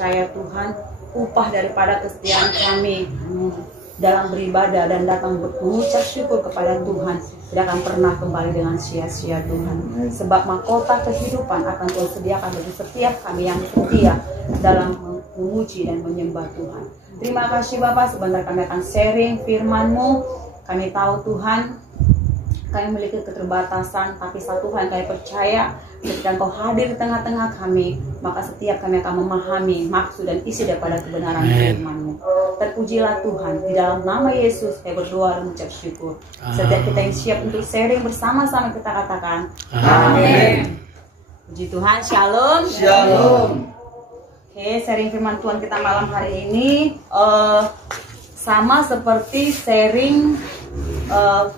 percaya Tuhan, upah daripada kesetiaan kami dalam beribadah dan datang mengucap syukur kepada Tuhan tidak akan pernah kembali dengan sia-sia Tuhan. Sebab mahkota kehidupan akan Tuhan sediakan bagi setiap kami yang setia dalam memuji dan menyembah Tuhan. Terima kasih Bapak, sebentar kami akan sharing firman-Mu. Kami tahu Tuhan, kami memiliki keterbatasan, tapi satu hal yang kami percaya, ketika Engkau hadir di tengah-tengah kami, maka setiap kami akan memahami maksud dan isi daripada kebenaran firman-Mu. Terpujilah Tuhan, di dalam nama Yesus saya berdoa dan mengucap syukur. Setiap kita yang siap untuk sharing bersama-sama kita katakan amin. Puji Tuhan, shalom. Shalom. Oke, sharing firman Tuhan kita malam hari ini sama seperti sharing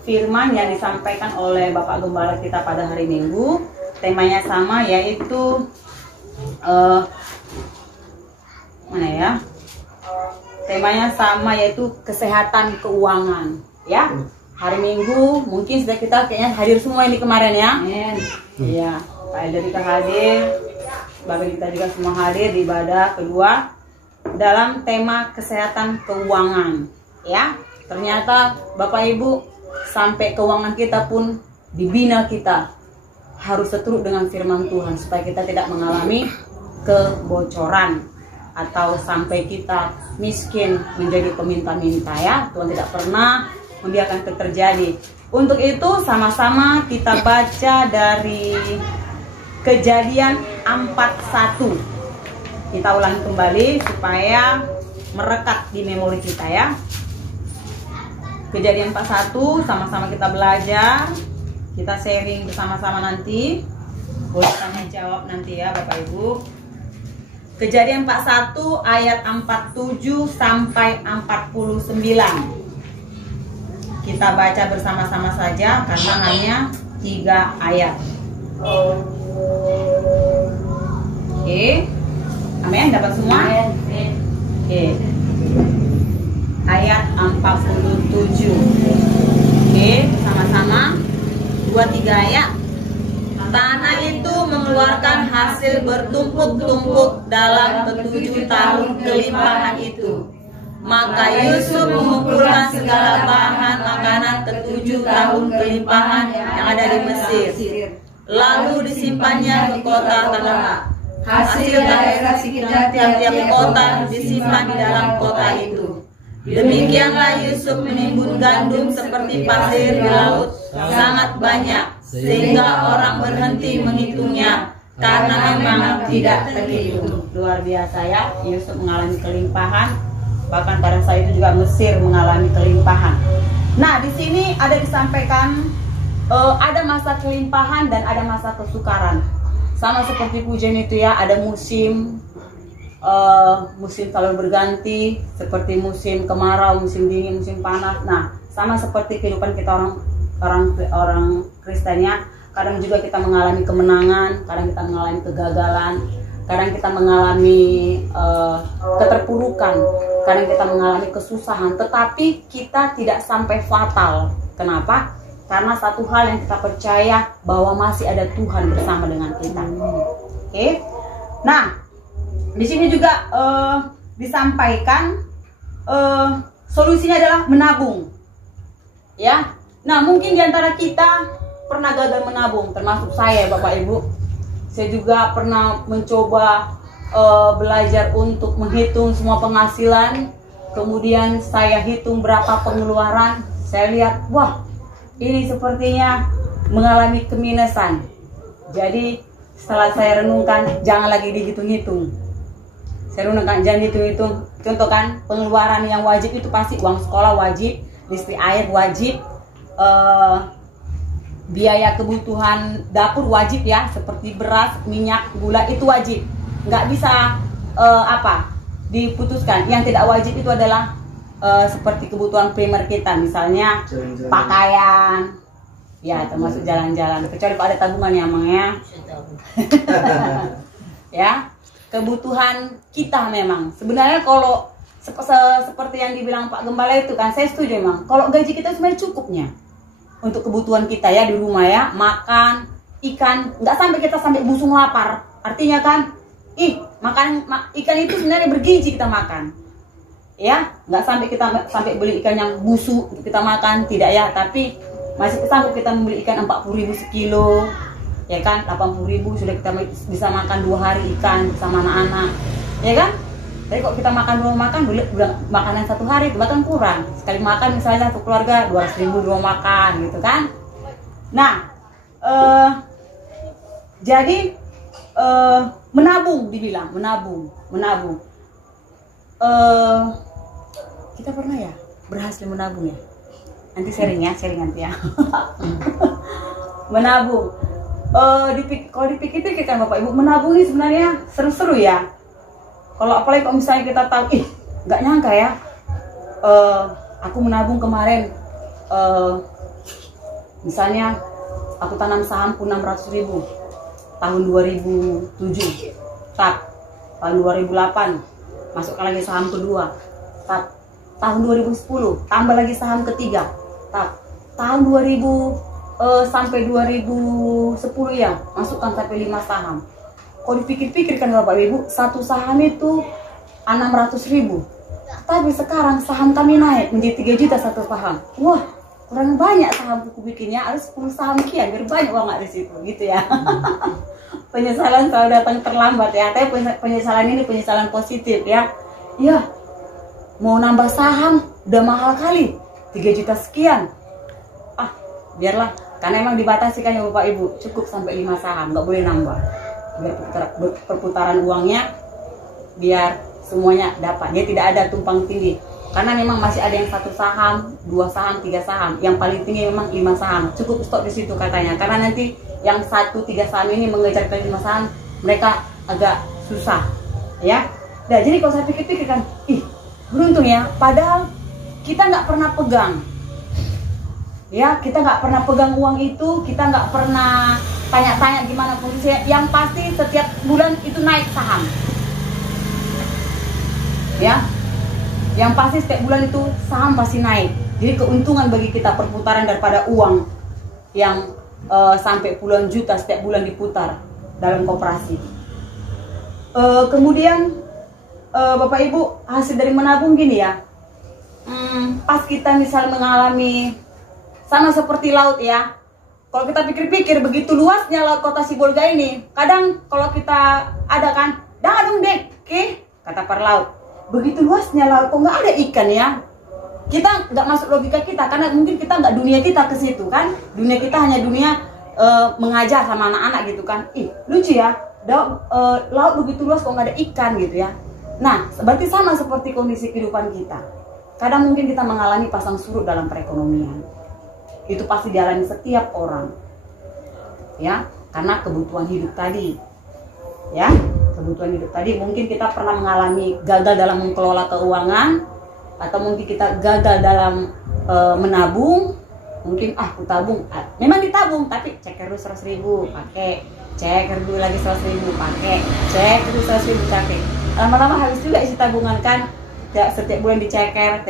firman yang disampaikan oleh Bapak Gembala kita pada hari Minggu. Temanya sama, yaitu mana ya? Temanya sama, yaitu kesehatan keuangan. Ya, hari Minggu mungkin sudah kita kayaknya hadir semua ini kemarin ya. Iya, Pak Elder kita hadir, Bapak kita juga semua hadir di ibadah kedua dalam tema kesehatan keuangan. Ya, ternyata Bapak Ibu, sampai keuangan kita pun dibina kita harus seturut dengan firman Tuhan supaya kita tidak mengalami kebocoran atau sampai kita miskin menjadi peminta-minta ya. Tuhan tidak pernah membiarkan itu terjadi. Untuk itu sama-sama kita baca dari Kejadian 41. Kita ulangi kembali supaya merekat di memori kita ya. Kejadian 41, sama-sama kita belajar, kita sharing bersama-sama nanti. Boleh tanya jawab nanti ya Bapak Ibu. Kejadian 41 ayat 47 sampai 49. Kita baca bersama-sama saja karena hanya 3 ayat. Oke. Amin, dapat semua? Oke. Ayat 47. Oke, sama-sama 2-3 ayat. Tanah itu mengeluarkan hasil bertumpuk-tumpuk dalam ke-7 tahun kelimpahan itu. Maka Yusuf mengumpulkan segala bahan makanan ke-7 tahun kelimpahan yang ada di Mesir. Lalu disimpannya ke kota Tanak. Hasil daerah sekitar tiap-tiap kota disimpan di dalam kota itu. Demikianlah Yusuf menimbun gandum seperti pasir di laut sangat banyak, sehingga orang berhenti menghitungnya karena memang tidak terhitung. Luar biasa ya, Yusuf mengalami kelimpahan, bahkan pada saat itu juga Mesir mengalami kelimpahan. Nah, di sini ada disampaikan ada masa kelimpahan dan ada masa kesukaran. Sama seperti pujian itu ya, ada musim selalu berganti, seperti musim kemarau, musim dingin, musim panas. Nah, sama seperti kehidupan kita orang Kristen ya. Kadang juga kita mengalami kemenangan, kadang kita mengalami kegagalan, kadang kita mengalami keterpurukan, kadang kita mengalami kesusahan. Tetapi kita tidak sampai fatal. Kenapa? Karena satu hal yang kita percaya, bahwa masih ada Tuhan bersama dengan kita. Oke. Nah, di sini juga disampaikan solusinya adalah menabung. Ya. Nah, mungkin diantara kita pernah gagal menabung, termasuk saya, Bapak Ibu. Saya juga pernah mencoba belajar untuk menghitung semua penghasilan. Kemudian saya hitung berapa pengeluaran. Saya lihat, wah, ini sepertinya mengalami keminusan. Jadi setelah saya renungkan, jangan lagi dihitung-hitung. Saya renungkan, jangan hitung-hitung. Contoh kan, pengeluaran yang wajib itu pasti uang sekolah wajib, listrik air wajib, biaya kebutuhan dapur wajib ya, seperti beras, minyak, gula itu wajib. Nggak bisa diputuskan. Yang tidak wajib itu adalah seperti kebutuhan primer kita, misalnya pakaian, ya termasuk jalan-jalan. Kecuali kalau ada tabungan ya, Mang ya. Ya, kebutuhan kita memang. Sebenarnya kalau seperti yang dibilang Pak Gembala itu kan, saya setuju memang. Kalau gaji kita sebenarnya cukupnya untuk kebutuhan kita ya di rumah ya, makan, ikan, nggak sampai kita sampai busung lapar. Artinya kan, ikan itu sebenarnya bergizi kita makan. Ya, nggak sampai kita beli ikan yang busuk kita makan, tidak ya, tapi masih sanggup kita membeli ikan 40.000 sekilo, ya kan, 80.000 sudah kita bisa makan 2 hari ikan sama anak-anak, ya kan. Tapi kok kita makan makanan 1 hari itu bahkan kurang. Sekali makan misalnya satu keluarga 200.000 dua makan gitu kan. Nah, jadi menabung, dibilang menabung. Kita pernah ya berhasil menabung ya? Nanti sharing nanti ya. Menabung. Kalau dipikir-pikir kan Bapak Ibu, menabung ini sebenarnya seru-seru ya. Kalau apalagi kalau misalnya kita tahu, nggak nyangka ya, aku menabung kemarin, misalnya aku tanam sahamku 600.000 tahun 2007, tahun 2008 masukkan lagi saham kedua, tahun 2010 tambah lagi saham ketiga, tahun 2000 sampai 2010 ya masukkan sampai 5 saham. Kalau dipikir-pikir kan Bapak Ibu, satu saham itu 600.000, tapi sekarang saham kami naik menjadi 3 juta satu saham. Wah, kurang banyak saham buku bikinnya, harus 10 saham kian biar banyak uang nggak di situ gitu ya. Penyesalan selalu datang terlambat ya, tapi penyesalan ini penyesalan positif ya. Ya, mau nambah saham udah mahal kali, 3 juta sekian. Biarlah, karena emang dibatasi kan ya Bapak Ibu, cukup sampai 5 saham, nggak boleh nambah. Biar perputaran uangnya biar semuanya dapat, dia tidak ada tumpang tindih. Karena memang masih ada yang 1 saham, 2 saham, 3 saham. Yang paling tinggi memang 5 saham. Cukup stop di situ katanya. Karena nanti yang 1, 3 saham ini mengejar ke 5 saham, mereka agak susah. Ya. Nah, jadi kalau saya pikir-pikir kan, beruntung ya. Padahal kita nggak pernah pegang. Ya, kita nggak pernah pegang uang itu, kita nggak pernah tanya-tanya gimana posisinya. Yang pasti setiap bulan itu naik saham. Ya. Yang pasti setiap bulan itu saham pasti naik. Jadi keuntungan bagi kita, perputaran daripada uang yang sampai puluhan juta setiap bulan diputar dalam koperasi. Kemudian Bapak Ibu, hasil dari menabung gini ya. Pas kita misal mengalami sama seperti laut ya. Kalau kita pikir-pikir begitu luasnya laut Kota Sibolga ini, kadang kalau kita ada kan, dong dek, kata para laut. Begitu luasnya laut kok nggak ada ikan ya. Kita nggak masuk logika kita, karena mungkin kita nggak dunia kita ke situ kan. Dunia kita hanya dunia mengajar sama anak-anak gitu kan. Lucu ya, laut begitu luas kok nggak ada ikan gitu ya. Nah, berarti sama seperti kondisi kehidupan kita. Kadang mungkin kita mengalami pasang surut dalam perekonomian. Itu pasti dialami setiap orang. Ya, karena kebutuhan hidup tadi. Ya, kebutuhan hidup tadi, mungkin kita pernah mengalami gagal dalam mengelola keuangan, atau mungkin kita gagal dalam menabung. Mungkin aku tabung, memang ditabung, tapi ceker dulu 100.000 pakai, ceker dulu lagi 100.000 pakai, ceker dulu 100.000 pakai. Lama-lama habis juga isi tabungan kan. Setiap bulan diceker,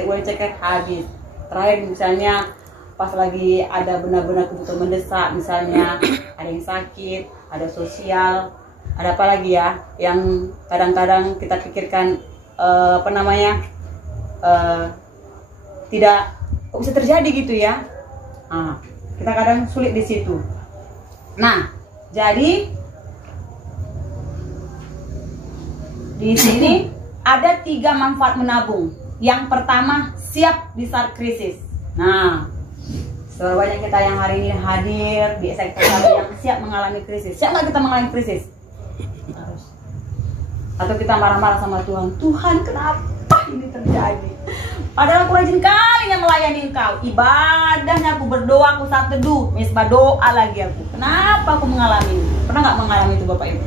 habis. Terakhir misalnya pas lagi ada benar-benar kebutuhan mendesak, misalnya ada yang sakit, ada sosial, ada apa lagi ya yang kadang-kadang kita pikirkan tidak kok bisa terjadi gitu ya. Kita kadang sulit di situ. Nah, jadi di sini ada 3 manfaat menabung. Yang pertama, siap di saat krisis. Nah, sebanyak kita yang hari ini hadir di sektor yang siap mengalami krisis. Siap nggak kita mengalami krisis? Atau kita marah-marah sama Tuhan, Tuhan kenapa ini terjadi? Padahal aku rajin kali yang melayani Engkau. Ibadahnya aku berdoa, aku saat teduh, misbah doa lagi aku. Kenapa aku mengalami ini? Pernah nggak mengalami itu Bapak Ibu?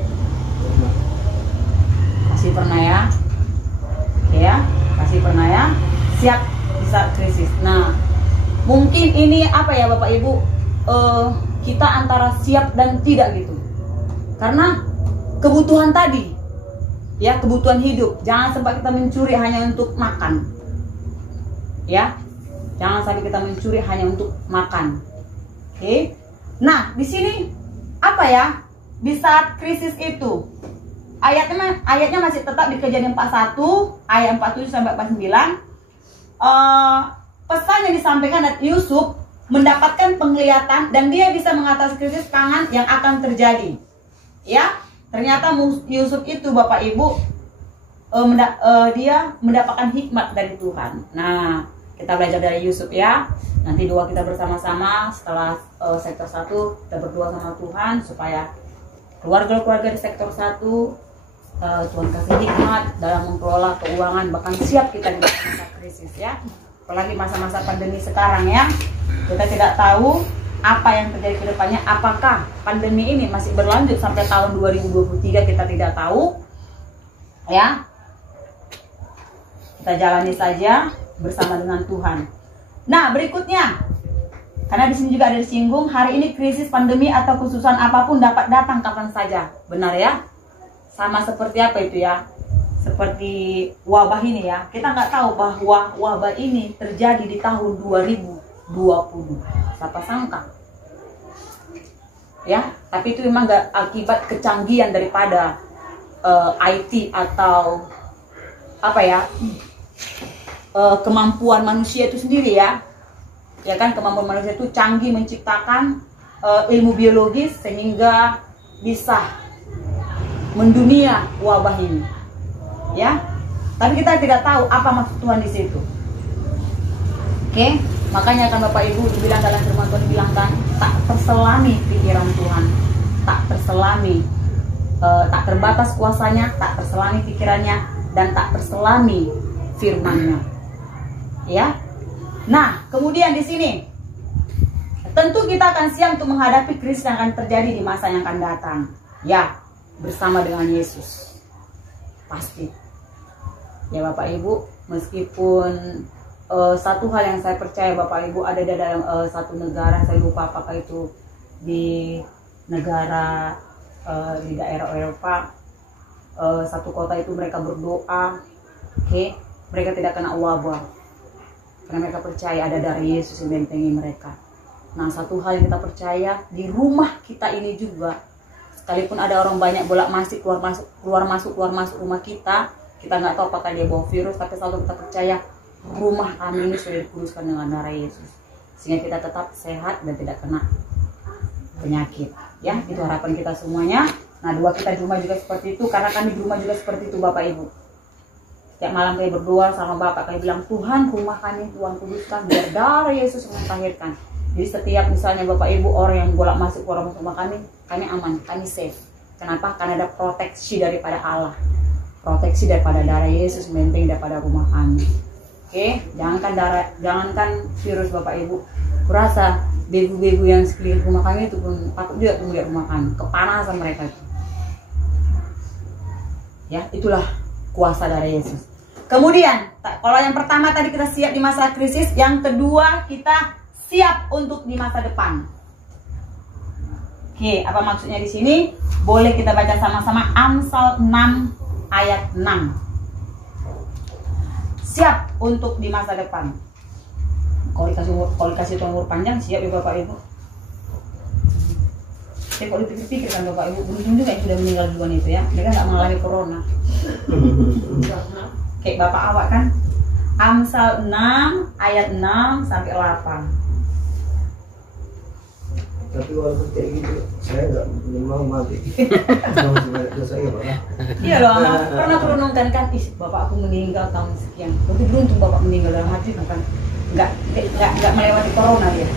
Pasti pernah ya. Oke ya, pasti pernah ya. Siap di saat krisis. Nah, mungkin ini apa ya Bapak Ibu, kita antara siap dan tidak gitu. Karena kebutuhan tadi, ya kebutuhan hidup, jangan sampai kita mencuri hanya untuk makan. Ya, jangan sampai kita mencuri hanya untuk makan. Oke. Nah, di sini apa ya? Di saat krisis itu ayatnya masih tetap di Kejadian 41 ayat 47 sampai 49. Pesan yang disampaikan dari Yusuf mendapatkan penglihatan dan dia bisa mengatasi krisis pangan yang akan terjadi. Ya, ternyata Yusuf itu Bapak Ibu dia mendapatkan hikmat dari Tuhan. Nah, kita belajar dari Yusuf ya. Nanti doa kita bersama-sama setelah sektor 1 kita berdoa sama Tuhan supaya keluarga-keluarga di sektor 1 Tuhan kasih hikmat dalam mengelola keuangan, bahkan siap kita di masa krisis ya. Apalagi masa-masa pandemi sekarang ya. Kita tidak tahu apa yang terjadi ke depannya. Apakah pandemi ini masih berlanjut sampai tahun 2023, kita tidak tahu. Ya. Kita jalani saja bersama dengan Tuhan. Nah, berikutnya. Karena di sini juga ada disinggung, hari ini krisis pandemi atau kesusahan apapun dapat datang kapan saja. Benar ya? Sama seperti apa itu ya? Seperti wabah ini ya. Kita nggak tahu bahwa wabah ini terjadi di tahun 2020. Siapa sangka? Ya, tapi itu memang nggak akibat kecanggihan daripada IT atau apa ya? Kemampuan manusia itu sendiri ya. Ya kan, kemampuan manusia itu canggih menciptakan ilmu biologis sehingga bisa mendunia wabah ini. Ya. Tapi kita tidak tahu apa maksud Tuhan di situ. Oke, makanya kan Bapak Ibu dibilang dalam firman Tuhan dibilangkan tak terselami pikiran Tuhan, tak terselami, tak terbatas kuasanya, tak terselami pikirannya, dan tak terselami firman-Nya. Ya. Nah, kemudian di sini tentu kita akan siap untuk menghadapi krisis yang akan terjadi di masa yang akan datang. Ya, bersama dengan Yesus. Pasti. Ya Bapak Ibu, meskipun satu hal yang saya percaya Bapak Ibu ada di dalam satu negara, saya lupa apakah itu di negara di daerah Eropa, satu kota itu mereka berdoa, mereka tidak kena wabah. Karena mereka percaya ada darah Yesus yang membentengi mereka. Nah, satu hal yang kita percaya di rumah kita ini juga, sekalipun ada orang banyak bolak masuk keluar masuk rumah kita nggak tahu apakah dia bawa virus, tapi selalu kita percaya rumah kami ini sudah dikuduskan dengan darah Yesus, sehingga kita tetap sehat dan tidak kena penyakit. Ya, itu harapan kita semuanya. Nah, doa kita di rumah juga seperti itu, karena kami di rumah juga seperti itu Bapak Ibu. Setiap malam kami berdoa sama Bapak, kami bilang, Tuhan rumah kami Tuhan kuduskan biar darah Yesus mentahirkan. Jadi setiap misalnya Bapak Ibu orang yang bolak masuk keluar masuk rumah kami aman, kami safe. Kenapa? Karena ada proteksi daripada Allah, proteksi daripada darah Yesus membentengi daripada rumah kami. Oke, jangankan virus Bapak Ibu, kurasa begu-begu yang sekeliling rumah kami itu pun takut juga tunggu di rumah kami, kepanasan mereka itu. Ya, itulah kuasa dari Yesus. Kemudian, kalau yang pertama tadi kita siap di masa krisis, yang kedua kita siap untuk di masa depan. Oke, apa maksudnya di sini? Boleh kita baca sama-sama Amsal 6 ayat 6. Siap untuk di masa depan. Kalau dikasih umur panjang, siap ya Bapak Ibu. Tapi kalau dipikir-pikir kan Bapak Ibu, beruntung juga yang sudah meninggal duluan itu ya. Mereka nggak mengalami corona. Kayak Bapak awak kan. Amsal 6 ayat 6 sampai 8. Tapi walaupun kayak gitu, saya nggak mau mati. Iya loh, pernah merenungkan kan, Bapak aku meninggal tahun sekian. Tapi beruntung Bapak meninggal dalam hati, bukan nggak melewati corona dia.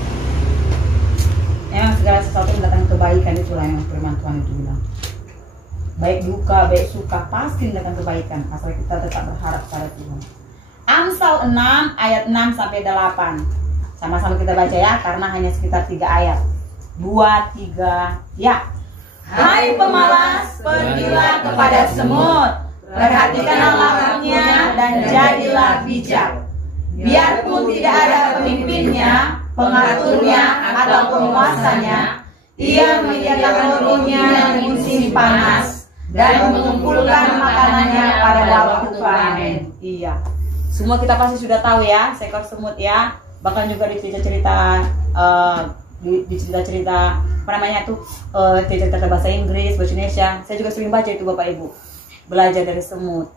Memang segala sesuatu mendatangkan kebaikan, itulah yang firman Tuhan itu bilang. Baik duka, baik suka, pasti mendatangkan kebaikan asal kita tetap berharap pada Tuhan. Amsal 6 ayat 6 sampai 8. Sama-sama kita baca ya, karena hanya sekitar 3 ayat. 2, 3, ya. Hai pemalas, pergilah kepada semut, perhatikanlah langkahnya dan jadilah bijak. Biarpun tidak ada pemimpinnya, pengaturnya atau penguasanya, ia menyediakan rotinya di musim panas dan mengumpulkan makanannya pada waktu panen. Iya, semua kita pasti sudah tahu ya, seekor semut ya. Bahkan juga di cerita-cerita apa namanya tuh, cerita bahasa Inggris, bahasa Indonesia, saya juga sering baca itu Bapak Ibu. belajar dari semut.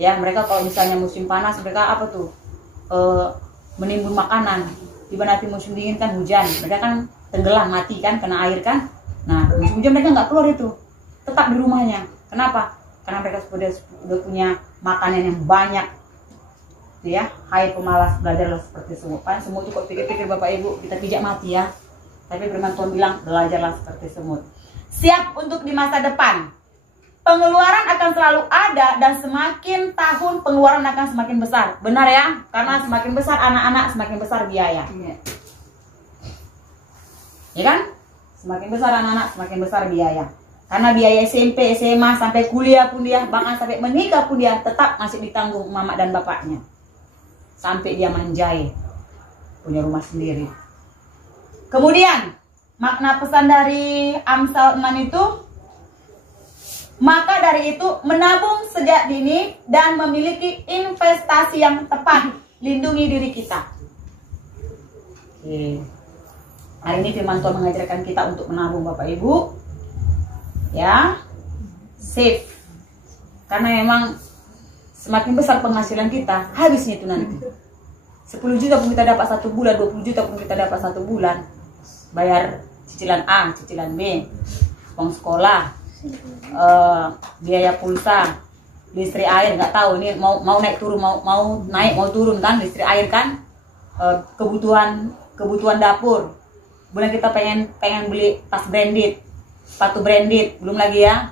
Ya, mereka kalau misalnya musim panas mereka apa tuh? Menimbun makanan. Tiba nanti musim dingin kan hujan, mereka kan tenggelam mati kan kena air kan. Nah, musim hujan mereka nggak keluar itu, tetap di rumahnya. Kenapa? Karena mereka sudah punya makanan yang banyak. Ya, hai pemalas, belajarlah seperti semut. Kan semut itu kok pikir-pikir Bapak Ibu kita pijak mati ya. Tapi firman Tuhan bilang belajarlah seperti semut. Siap untuk di masa depan. Pengeluaran akan selalu ada dan semakin tahun pengeluaran akan semakin besar. Benar ya? Karena semakin besar anak-anak semakin besar biaya. Ya kan? Semakin besar anak-anak semakin besar biaya. Karena biaya SMP, SMA sampai kuliah pun dia, bahkan sampai menikah pun dia tetap masih ditanggung mama dan bapaknya. Sampai dia manjai punya rumah sendiri. Kemudian makna pesan dari Amsal 6 itu, maka dari itu menabung sejak dini dan memiliki investasi yang tepat, lindungi diri kita. Oke. Hari ini firman Tuhan mengajarkan kita untuk menabung Bapak Ibu. Ya, save. Karena memang semakin besar penghasilan kita, habisnya itu nanti. 10 juta pun kita dapat 1 bulan, 20 juta pun kita dapat 1 bulan. Bayar cicilan A, cicilan B, uang sekolah, biaya pulsa, listrik air, nggak tahu ini mau naik turun, mau naik mau turun kan, listrik air kan, kebutuhan dapur. Bulan kita pengen beli tas branded, sepatu branded, belum lagi ya.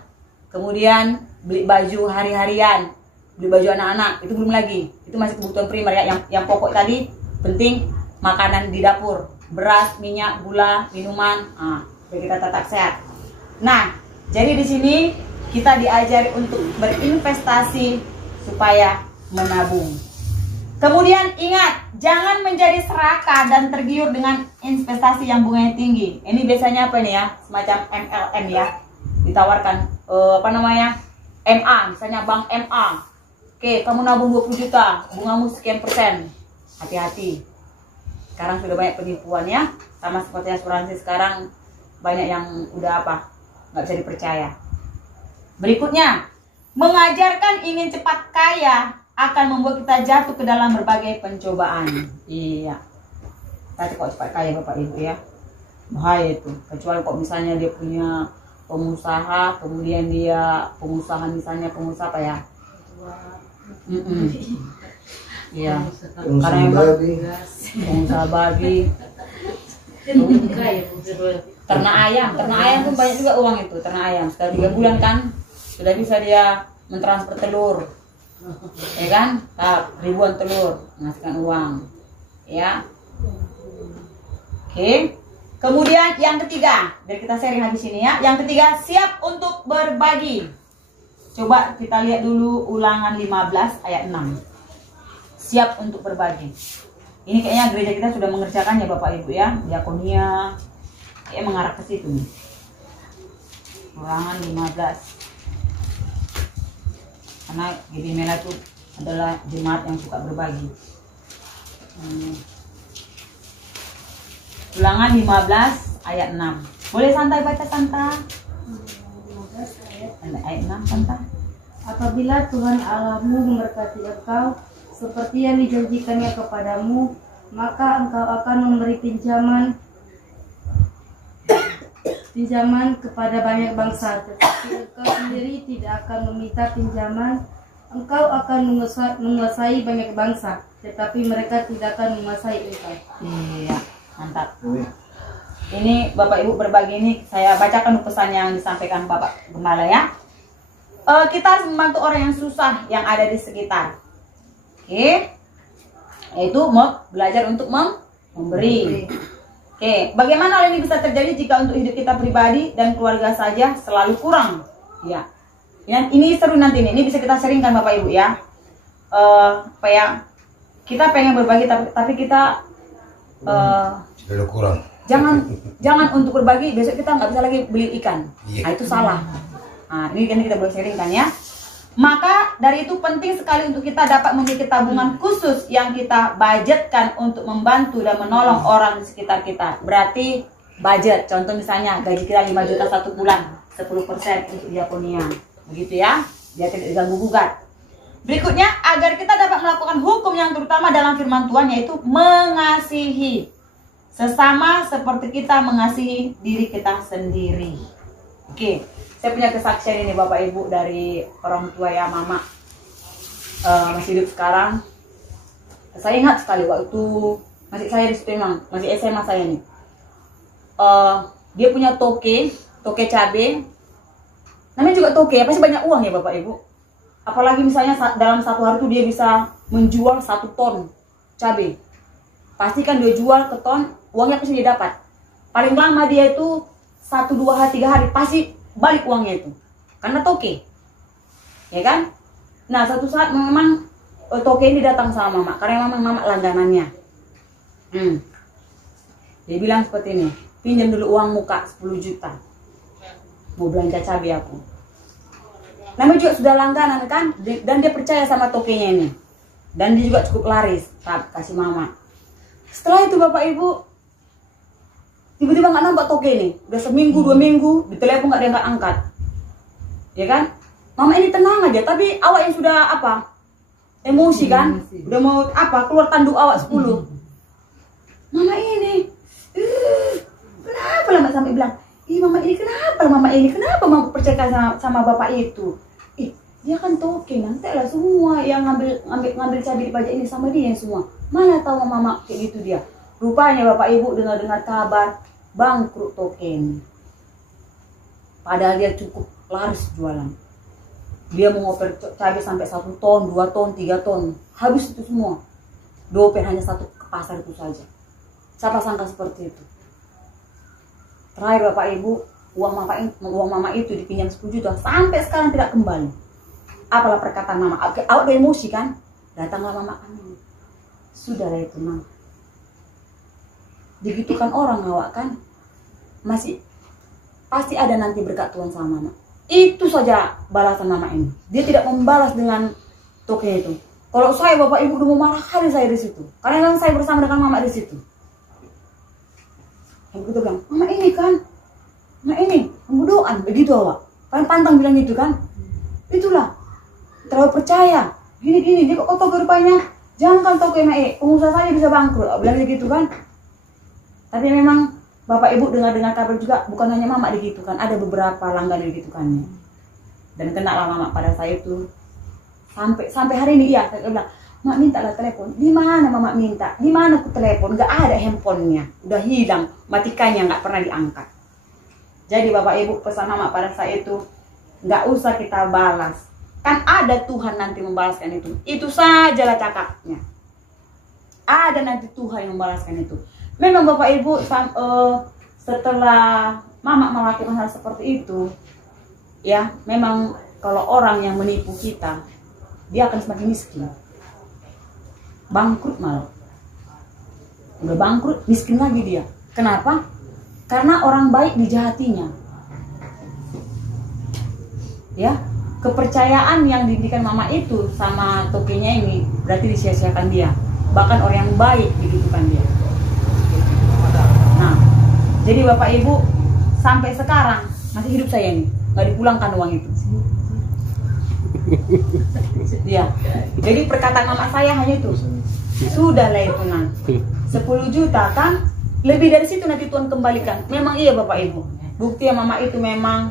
Kemudian beli baju hari-harian, beli baju anak-anak, itu belum lagi. Itu masih kebutuhan primer ya. Yang pokok tadi penting makanan di dapur, beras, minyak, gula, minuman, biar kita tetap sehat. Nah, jadi di sini kita diajari untuk berinvestasi supaya menabung. Kemudian ingat, jangan menjadi serakah dan tergiur dengan investasi yang bunganya tinggi. Ini biasanya apa nih ya? Semacam MLM ya. Ditawarkan MA, misalnya bank MA. Oke, kamu nabung 20 juta, bungamu sekian persen. Hati-hati. Sekarang sudah banyak penipuan ya. Sama seperti asuransi sekarang banyak yang udah nggak bisa dipercaya. Berikutnya, mengajarkan ingin cepat kaya akan membuat kita jatuh ke dalam berbagai pencobaan. Iya. Tapi kok cepat kaya Bapak Ibu ya, bahaya itu. Kecuali kok misalnya dia punya pengusaha, kemudian dia misalnya pengusaha apa ya? Iya. Karena memang pengusaha babi, ternak ayam pun banyak juga uang itu. Ternak ayam sekali 3 bulan kan sudah bisa dia mentransfer telur. Ya kan, ribuan telur menghasilkan uang ya. Oke. Kemudian yang ketiga, biar kita sharing habis ini ya. Yang ketiga, siap untuk berbagi. Coba kita lihat dulu Ulangan 15 ayat 6. Siap untuk berbagi. Ini kayaknya gereja kita sudah mengerjakannya Bapak Ibu ya. Diakonia kayak mengarah ke situ nih. Ulangan 15. Karena GBI Mela itu adalah jemaat yang suka berbagi. Ulangan 15 ayat 6. Boleh santai baca santai. 15 ayat 6 santai. Apabila Tuhan Allahmu memberkati engkau seperti yang dijanjikannya kepadamu, maka engkau akan memberi pinjaman kepada banyak bangsa, tetapi engkau sendiri tidak akan meminta pinjaman. Engkau akan menguasai banyak bangsa, tetapi mereka tidak akan menguasai engkau. Iya, mantap. Ini Bapak Ibu berbagi ini, saya bacakan pesan yang disampaikan Bapak Gembala ya. Kita harus membantu orang yang susah yang ada di sekitar. Oke, yaitu belajar untuk memberi. Oke, bagaimana hal ini bisa terjadi jika untuk hidup kita pribadi dan keluarga saja selalu kurang? Ya, ini seru nanti nih. Ini bisa kita sharingkan Bapak Ibu ya. Kita pengen berbagi tapi kita selalu kurang. Jangan untuk berbagi besok kita nggak bisa lagi beli ikan. Nah, itu salah. Nah, ini kan kita boleh sharingkan ya. Maka dari itu penting sekali untuk kita dapat memiliki tabungan khusus yang kita budgetkan untuk membantu dan menolong orang di sekitar kita. Berarti budget, contoh misalnya gaji kita 5 juta 1 bulan, 10% untuk diakonia. Begitu ya. dia tidak diganggu gugat. Berikutnya, agar kita dapat melakukan hukum yang terutama dalam firman Tuhan, yaitu mengasihi sesama seperti kita mengasihi diri kita sendiri. Oke, saya punya kesaksian ini Bapak Ibu dari orang tua ya, mama masih hidup sekarang. Saya ingat sekali waktu masih saya di situ, memang masih SMA saya nih. Dia punya toke cabe. Namanya juga toke, pasti banyak uang ya Bapak Ibu. Apalagi misalnya dalam satu hari itu dia bisa menjual 1 ton cabai. Pasti kan dia jual ke ton, uangnya pasti dia dapat. Paling lama dia itu 1, 2 hari, 3 hari pasti balik uangnya itu. Karena toke. Ya kan? Nah, satu saat memang toke ini datang sama mama, karena memang mama langganannya. Dia bilang seperti ini, pinjam dulu uang muka 10 juta. Mau belanja cabai aku. Namanya juga sudah langganan kan, dan dia percaya sama tokenya ini, dan dia juga cukup laris, kasih mama. Setelah itu Bapak Ibu, tiba-tiba nggak nampak toke ini, udah seminggu 2 minggu, ditelepon nggak, dia nggak angkat, ya kan? Mama ini tenang aja, tapi awak yang sudah apa, emosi kan, udah mau apa, keluar tanduk awak 10. Mama ini, kenapa lah sampai bilang, mama ini kenapa mau percaya sama bapak itu? Dia kan toke, nanti lah semua yang ngambil cabai di pajak ini sama dia semua. Mana tahu mama kayak gitu dia. Rupanya Bapak Ibu dengar kabar bangkrut toke ini. Padahal dia cukup laris jualan. Dia mau ngoper cabai sampai 1 ton, 2 ton, 3 ton. Habis itu semua. Dopen hanya 1 ke pasar itu saja. Siapa sangka seperti itu. Terakhir Bapak Ibu, uang mama itu dipinjam 10 juta sampai sekarang tidak kembali. Apalah perkataan mama, awak udah emosi kan? Datanglah mama kami. Sudahlah itu mama. Begitu kan orang awak kan, masih pasti ada nanti berkat Tuhan sama mama. Itu saja balasan mama ini. Dia tidak membalas dengan toke itu. Kalau saya Bapak Ibu udah mau marah kali saya di situ, karena memang saya bersama dengan mama di situ. Yang begitu bilang, mama ini kan, mama ini pembudoan, begitu awak. Kan pantang bilang gitu kan? Itulah. Terlalu percaya, gini dia kok toke rupanya, jangan kan toke naik, pengusaha saya bisa bangkrut, bilang gitu kan. Tapi memang Bapak Ibu dengar kabar juga, bukan hanya mama gitu kan, ada beberapa langganan gitu kan. Dan kenaklah mama pada saya itu, sampai hari ini dia bilang, mak mintalah telepon, di mana mama minta, di mana aku telepon, nggak ada handphonenya, udah hilang, matikannya nggak pernah diangkat. Jadi Bapak Ibu pesan mama pada saya itu, nggak usah kita balas. Kan ada Tuhan nanti membalaskan itu sajalah cakapnya. Ada nanti Tuhan yang membalaskan itu. Memang Bapak Ibu setelah mama melakukan hal seperti itu, ya memang kalau orang yang menipu kita, dia akan semakin miskin, bangkrut malah. Udah bangkrut, miskin lagi dia. Kenapa? Karena orang baik dijahatinya. Ya, kepercayaan yang diberikan mama itu sama tokenya ini berarti disia-siakan dia. Bahkan orang yang baik digitukan dia. Nah, jadi Bapak Ibu sampai sekarang masih hidup saya ini, nggak dipulangkan uang itu. Ya, jadi perkataan mama saya hanya itu. Sudahlah itu nanti 10 juta kan, lebih dari situ nanti Tuhan kembalikan. Memang iya Bapak Ibu, bukti ya mama itu memang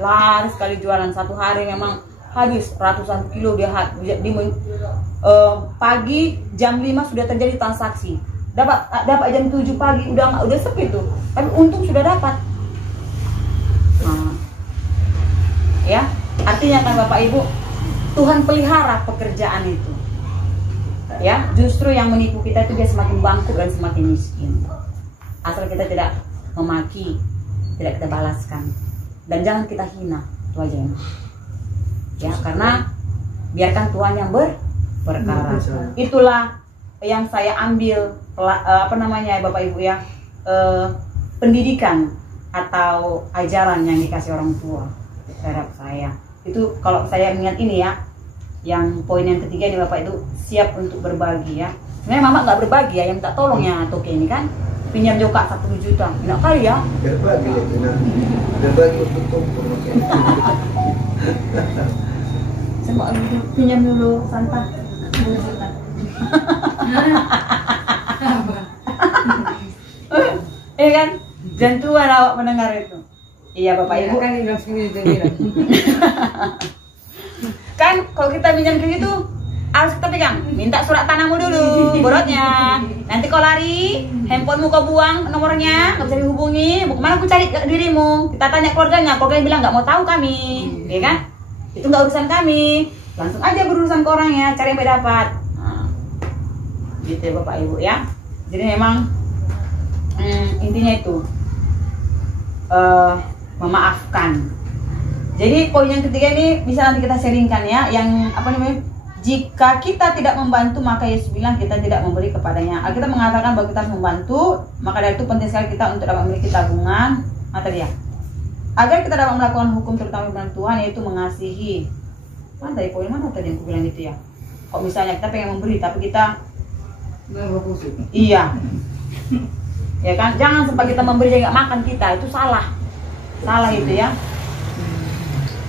laris sekali jualan. Satu hari memang habis ratusan kilo dia pagi jam 5 sudah terjadi transaksi, dapat jam 7 pagi udah sepi tuh, tapi untung sudah dapat. Nah, ya artinya kan Bapak Ibu, Tuhan pelihara pekerjaan itu. Ya, justru yang menipu kita itu dia semakin bangkrut dan semakin miskin. Asal kita tidak memaki, tidak kita balaskan. Dan jangan kita hina, itu aja ya, karena biarkan Tuhan yang berperkara. Itulah yang saya ambil Bapak Ibu ya, pendidikan atau ajaran yang dikasih orang tua terhadap saya. Itu kalau saya ingat ini ya, yang poin yang ketiga ini Bapak itu siap untuk berbagi ya. Sebenarnya mama nggak berbagi ya, yang tak tolong ya toke ini kan, pinjam juga 10 juta, enak kali ya. Berbagi untuk tumpul. Saya mau pinjam dulu Santa. Iya kan? Jangan tua awak mendengar itu. Iya Bapak Ibu. Kan bilang segini dia. Kan kalau kita pinjam kayak gitu harus kita pegang, minta surat tanahmu dulu, borotnya. Nanti kau lari, handphonemu kau buang nomornya, nggak bisa dihubungi. Mau kemana aku cari dirimu? Kita tanya keluarganya bilang nggak mau tahu kami, ya kan? Itu nggak urusan kami. Langsung aja berurusan ke orangnya, cari sampai dapat. Nah, gitu ya Bapak Ibu ya. Jadi memang intinya itu memaafkan. Jadi poin yang ketiga ini bisa nanti kita sharingkan ya, yang apa namanya? Jika kita tidak membantu, maka Yesus bilang kita tidak memberi kepadanya. Alkitab mengatakan bahwa kita harus membantu, maka dari itu penting sekali kita untuk dapat memiliki tabungan material. Agar kita dapat melakukan hukum terutama firman Tuhan, yaitu mengasihi. Mana dari poin mana tadi yang aku bilang gitu ya? Kok misalnya kita pengen memberi tapi kita iya. Ya kan, jangan sampai kita memberi dia nggak makan kita, itu salah itu ya.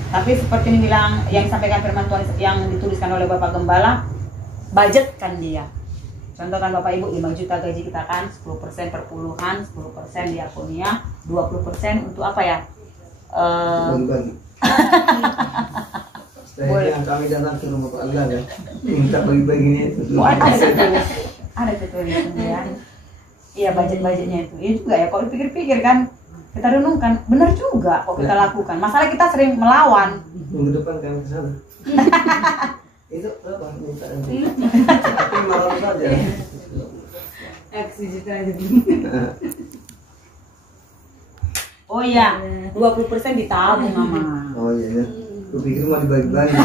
Tapi seperti ini bilang yang disampaikan firman Tuhan yang dituliskan oleh Bapak Gembala, budgetkan dia. Contoh kan Bapak Ibu, 5 juta gaji kita kan, 10% perpuluhan, 10% diakonia, 20% untuk apa ya? Bagi-bagi. Setelah yang kami datang ke rumah Pak Allah ya, minta bagi-baginya itu. Ada tulisan ya. Iya, budgetnya itu. Iya juga ya, kalau dipikir-pikir kan, kita renungkan, benar juga kok kita lakukan. Masalah kita sering melawan. Minggu depan kami ke sana. Itu apa? Minta tapi malam saja. Aksi cita aja. Oh iya, 20% ditabung Mama. Oh iya ya. Aku pikir mau dibagi-bagi.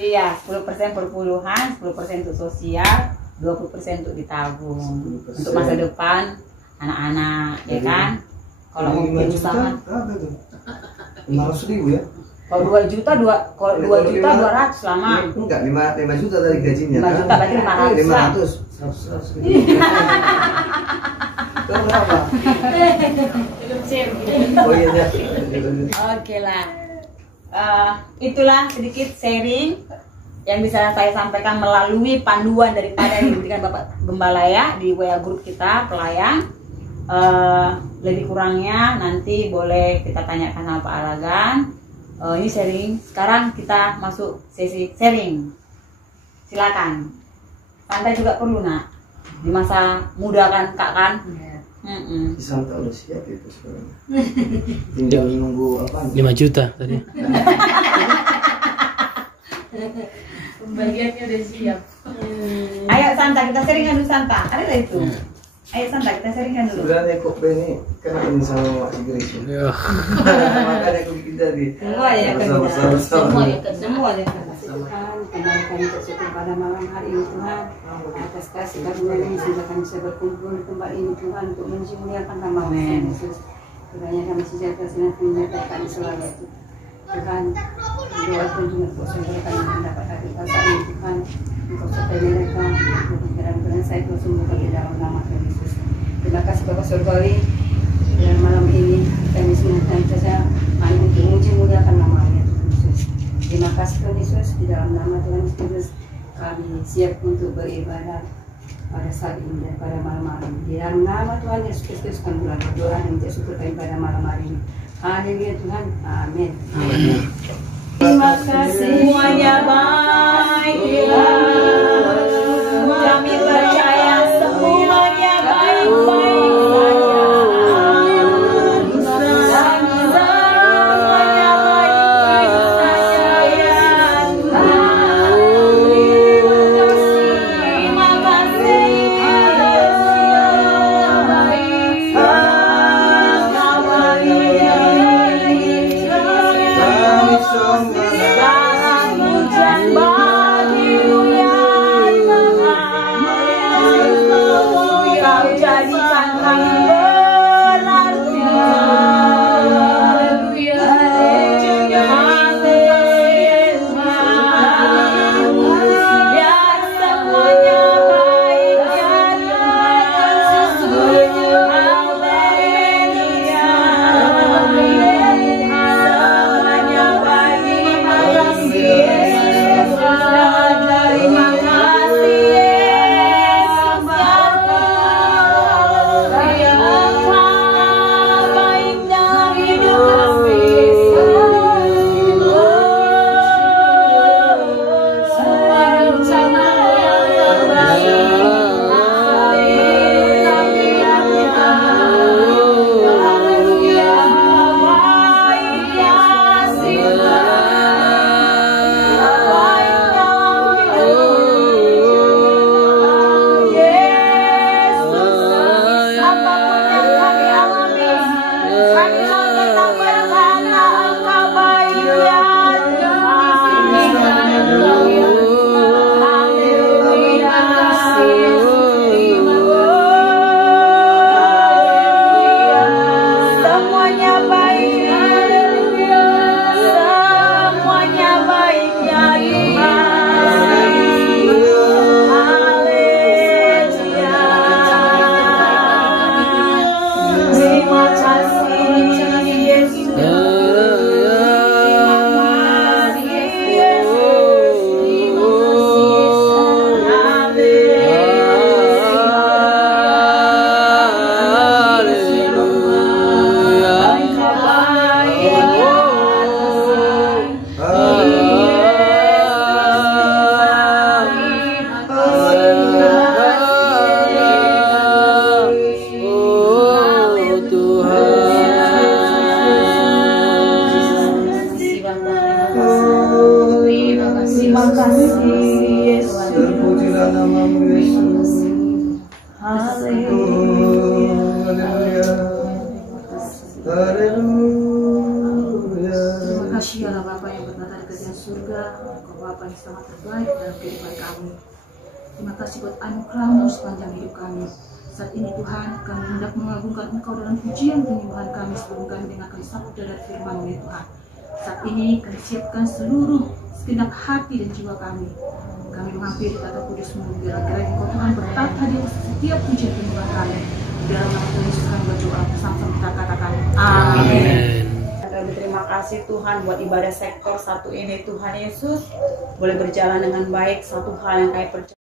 Iya, 10% perpuluhan, 10% untuk sosial, 20% untuk ditabung. 10%. Untuk masa depan anak-anak, ya kan? Kalau mau bikin usaha, 500.000 ya? kalau 2 juta 200 lama. Enggak, 5 juta dari gajinya. 5 juta berarti 500. 500. 100. Itu berapa? Oh iya ya. Oke lah. Itulah sedikit sharing yang bisa saya sampaikan melalui panduan daripada yang diberikan Bapak Gembala ya di WA grup kita pelayan. Lebih kurangnya nanti boleh kita tanyakan sama Pak Alagan. Ini sharing. Sekarang kita masuk sesi sharing. Silakan. Anda juga perlu nak di masa muda kan Kak kan? Santa udah siap itu sekarang. Tinggal nunggu apa? 5 juta tadi. Pembagiannya udah siap. Ayo Santa, kita sharingkan dulu Santa. Ada itu. Ayo Santa, kita sharingkan dulu. Sebenarnya kok ini karena ini sama Mak Igris ya. Makanya aku bikin tadi. Semua ya kan. Semua ya kan. Kembali kami bersyukur pada malam hari ini Tuhan atas kasih karunia yang sehingga kami bisa berkumpul di tempat ini Tuhan untuk memuliakan nama Tuhan Yesus. Kiranya kami sejahtera senantiasa menyertai selalu Tuhan. Doa pun juga buat saudara kami mendapat hati kasih ini Tuhan. Engkau sertai mereka untuk pikiran saya Tuhan semua di dalam nama Tuhan Yesus. Terima kasih Bapak Surgawi. Dan malam ini kami senantiasa mari untuk memuliakan nama-Nya Tuhan Yesus. Terima kasih Tuhan Yesus, di dalam nama Tuhan Yesus kami siap untuk beribadah pada saat ini dan pada malam hari ini. Di dalam nama Tuhan Yesus Kristus kami berdoa dan minta syukur kami pada malam hari ini. Haleluya Tuhan, amin. Terima kasih Semuanya baik ya. Kami percaya semuanya baik-baik saja. Semuanya baik-baik saja ya Tuhan. Terima kasih Jangan hujan bagi namamu Yesus. Haleluya. Haleluya. Terima kasih Allah Bapa yang bertata di kerajaan surga. Engkau Bapa yang sangat terbaik dalam kehidupan kami. Terima kasih buat anugerah-Mu sepanjang hidup kami. Saat ini Tuhan, kami hendak mengagungkan Engkau dalam pujian penyembahan kami sebelum kami dengarkan sabda dan firman-Mu ya Tuhan. Saat ini kami siapkan seluruh segenap hati dan jiwa kami. Kami menghampiri kata kudus-Mu, biar kiranya Engkau Tuhan bertata di setiap pujian penyembahan kami. Dalam nama Tuhan Yesus kami berdoa, sama-sama kita katakan amin. Kami terima kasih Tuhan buat ibadah sektor satu ini Tuhan Yesus boleh berjalan dengan baik. Satu hal yang kami percaya